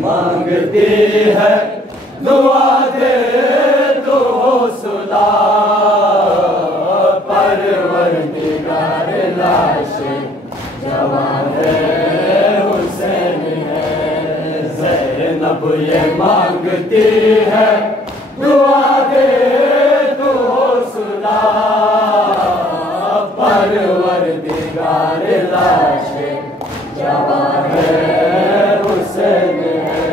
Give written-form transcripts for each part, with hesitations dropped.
मांगती है दुआ दे तो हौसला परवरदिगार लाश जवान है हुसैन है। ज़ैनब ये मांगती है दुआ दे तो हौसला परवरदिगार लाश जवान है हुसैन है।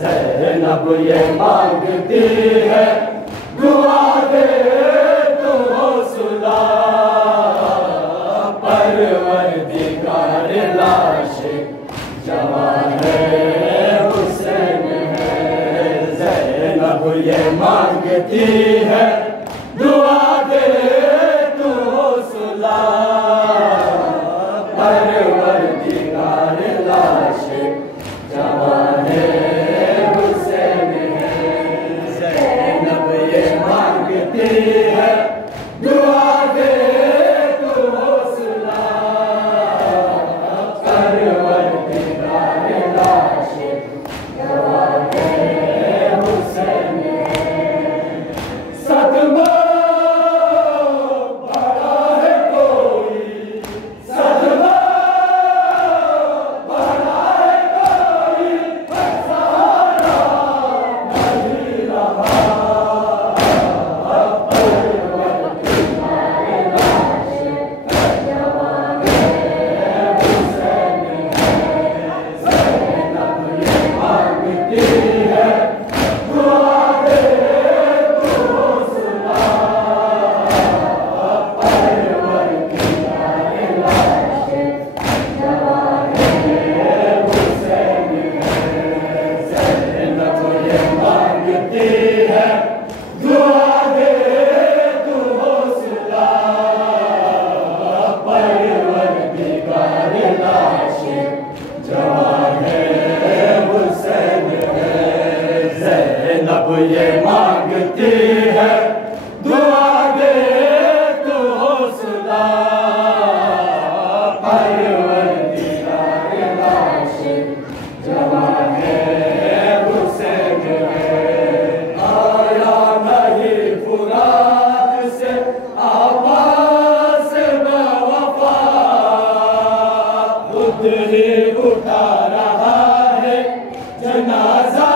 ज़ैनब ये मांगती है दुआ दे तो हौसला परवरदिगार लाश जवान है हुसैन है। ज़ैनब ये मांगती है दुआ दे तो हौसला परवरदिगार लाश जवान है हुसैन है। ज़ैनब ये मांगती है दुआ दे तो हौसला परवरदिगार लाश जवान है हुसैन है। सदमा बड़ा है कोई, सदमा बड़ा है कोई, सहारा नहीं रहा परवरदिगार लाश जवान है हुसैन है। ज़ैनब ये मांगती है दुआ दे तो हौसला परवरदिगार लाश जवान है हुसैन है। ज़ैनब ये मांगती है दुआ दे तो हौसला परवरदिगार लाश जवान है हुसैन है। ज़ैनब ये मांगती है दुआ दे तो हौसला परवरदिगार लाश जवान है हुसैन है। आया नहीं फुरात से आवाज़ बेवफा, खुद ही उठा रहा है जनाजा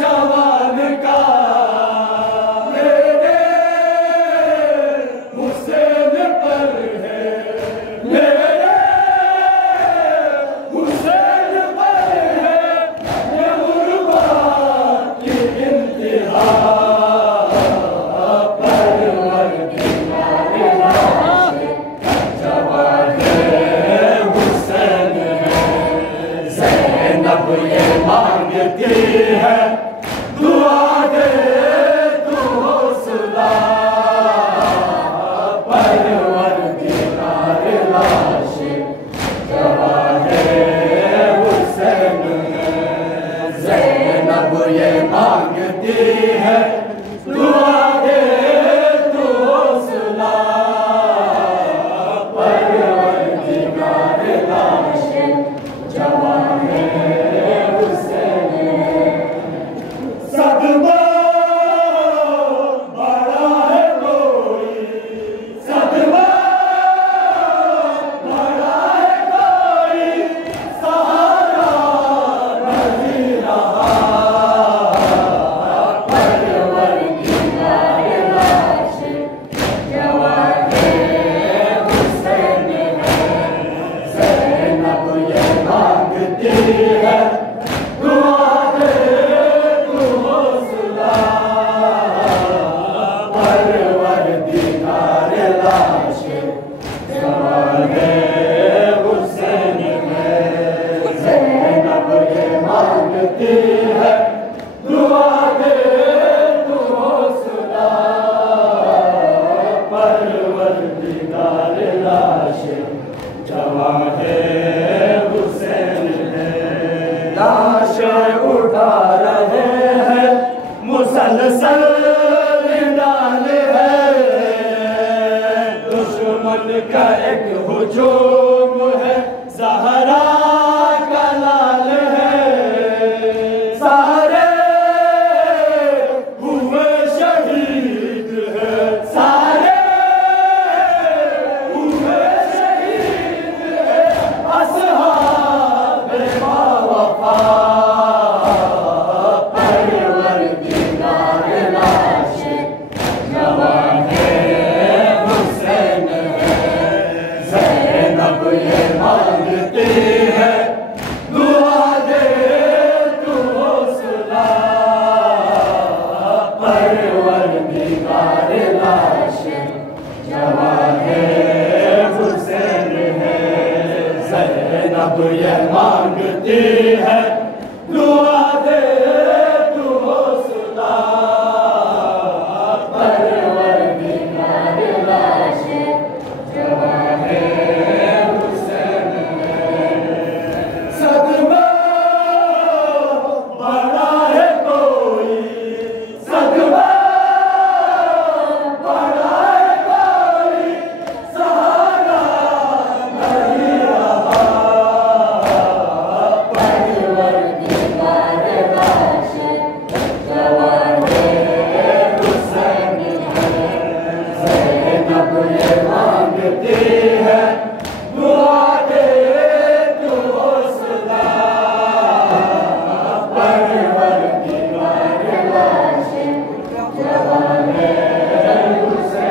जवान का। मेरे हुसैन पर है, मेरे हुसैन पर है ये उर्वा की इंतहा परवरदिगार लाश जवान है हुसैन है। ज़ैनब ये मांगती है दुआ दे तो हौसला परवरदिगार लाश जवान है हुसैन है। ज़ैनब ये मांगती है दुआ दे तो हौसला परवरदिगार लाश जवान है हुसैन है। सदमा बड़ा है कोई, सदमा बड़ा है कोई, सहारा नहीं रहा परवरदिगार लाश जवान है हुसैन है। ज़ैनब ये मांगती है दुआ दे तो हौसला परवरदिगार लाश जवान है हुसैन है। ज़ैनब ये मांगती है दुआ दे तो हौसला परवरदिगार लाश जवान है हुसैन है। लाश उठा रहे हैं मुसलसल निदान है, दुश्मन का एक हुजूम है, ज़हर ज़हरा का लाल है, सारे हुए शहीद है, सारे हुए शहीद है, असहाब बावफा परवरदिगार लाशे जवाने हुसैन है। ज़ैनब ये मांगती है दुआ दे तू हौसला, परवरदिगार लाशे जवाने हुसैन है। ज़ैनब ये मांगती है दुआ दे